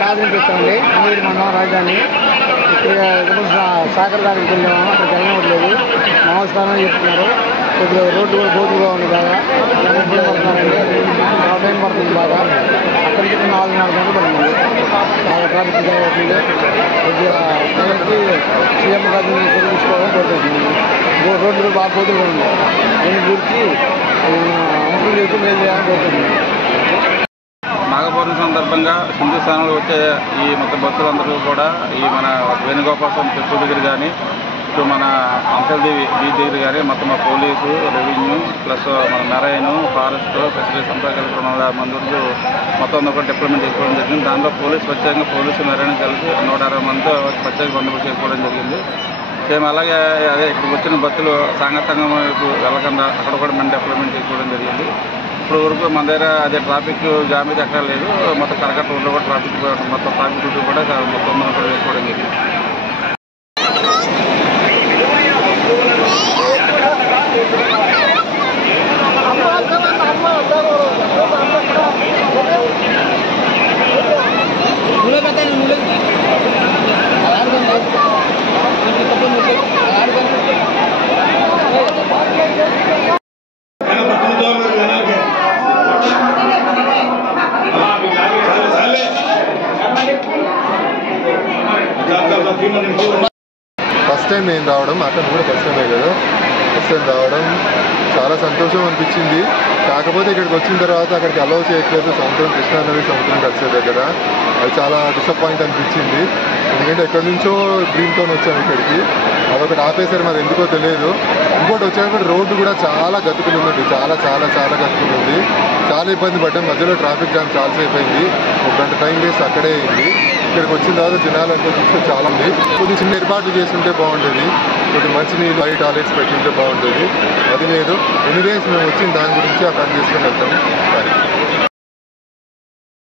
కాదని అమీర్ మండలం రాజధాని ఇక్కడ సాగర్ దానికి వెళ్ళాము. అక్కడికి వెళ్ళవట్లేదు, నమస్కారం చెప్తున్నారు. కొద్దిగా రోడ్డు కూడా బోతుగా ఉంది బాగా, ఇబ్బంది పడుతున్నారండి. టైం పడుతుంది బాగా. అక్కడికి 4:30 గంటలు పడుతుంది. బాగా ట్రాఫిక్ అవుతుంది. కొద్దిగా టైంకి సీఎం గారిని తొలగించుకోవడం కోరుకుంటుంది. రోడ్డు కూడా బాగా బోతుగా ఉంది. దీని గురించి అమలు చేసి మేలు చేయాలని కోరుకుంటుంది. నాగపౌర్ణమి సందర్భంగా హిందుస్థానంలో వచ్చే ఈ మొత్తం భక్తులందరూ కూడా ఈ మన వేణుగోపాల స్వామి టెంపుల్ దగ్గర కానీ, ఇటు మన అంశల్దేవి బీచ్ దగ్గర కానీ మొత్తం పోలీసు, రెవెన్యూ ప్లస్ మన మెరైన్, ఫారెస్ట్ ఫెసిలిటీస్ అంతా కలిపి 260 మంది మొత్తం కూడా డిప్లాయ్మెంట్ చేసుకోవడం జరిగింది. దాంట్లో ప్రత్యేకంగా పోలీసు మెరైన్ కలిసి 160 మందితో ప్రత్యేక బందోబస్తు చేసుకోవడం జరిగింది. సేమ్ అలాగే అదే ఇక్కడికి వచ్చిన భక్తులు సాంగతంగం వైపు వెళ్ళకుండా అక్కడ కూడా మేము డిప్లాయ్మెంట్ చేసుకోవడం జరిగింది. ఇప్పుడు వరకు మన దగ్గర అదే ట్రాఫిక్ జామ్ అయితే ఎక్కడ లేదు. మొత్తం కరకట్ట రోడ్లో కూడా మొత్తం ట్రాఫిక్ రూట్ కూడా మొత్తం కూడా వేసుకోవడం జరిగింది. ఫస్ట్ టైం నేను రావడం, అక్కడ కూడా ఫస్ట్ టైమే కదా, ఫస్ట్ టైం రావడం చాలా సంతోషం అనిపించింది. కాకపోతే ఇక్కడికి వచ్చిన తర్వాత అక్కడికి అలౌ చేయట్లేదు. సముద్రం, కృష్ణానది సముద్రం కలిసే దగ్గర అది చాలా డిసప్పాయింట్ అనిపించింది. ఎందుకంటే ఎక్కడి నుంచో డ్రీమ్తో వచ్చాను ఇక్కడికి, అదొకటి ఆపేశారు, మరి ఎందుకో తెలియదు. ఇంకోటి వచ్చేటప్పుడు రోడ్డు కూడా చాలా గతుకులు ఉంది, చాలా చాలా చాలా గతుకులు ఉంది. చాలా ఇబ్బంది పడ్డాం. మధ్యలో ట్రాఫిక్ జామ్ చాలాసేపు అయింది. 1 గంట టైం వేస్ట్ అక్కడే అయింది. ఇక్కడికి వచ్చిన తర్వాత జనాలంతా చూస్తే చాలా ఉంది. కొద్ది చిన్న ఏర్పాట్లు చేస్తుంటే బాగుంటుంది. కొద్ది మంచినీళ్ళు, టాయిలెట్స్ పెట్టుంటే బాగుంటుంది. అది లేదు. ఎనీవేస్ మేము వచ్చిన దాని గురించి ఆ పని చేసుకుని వెళ్తాం.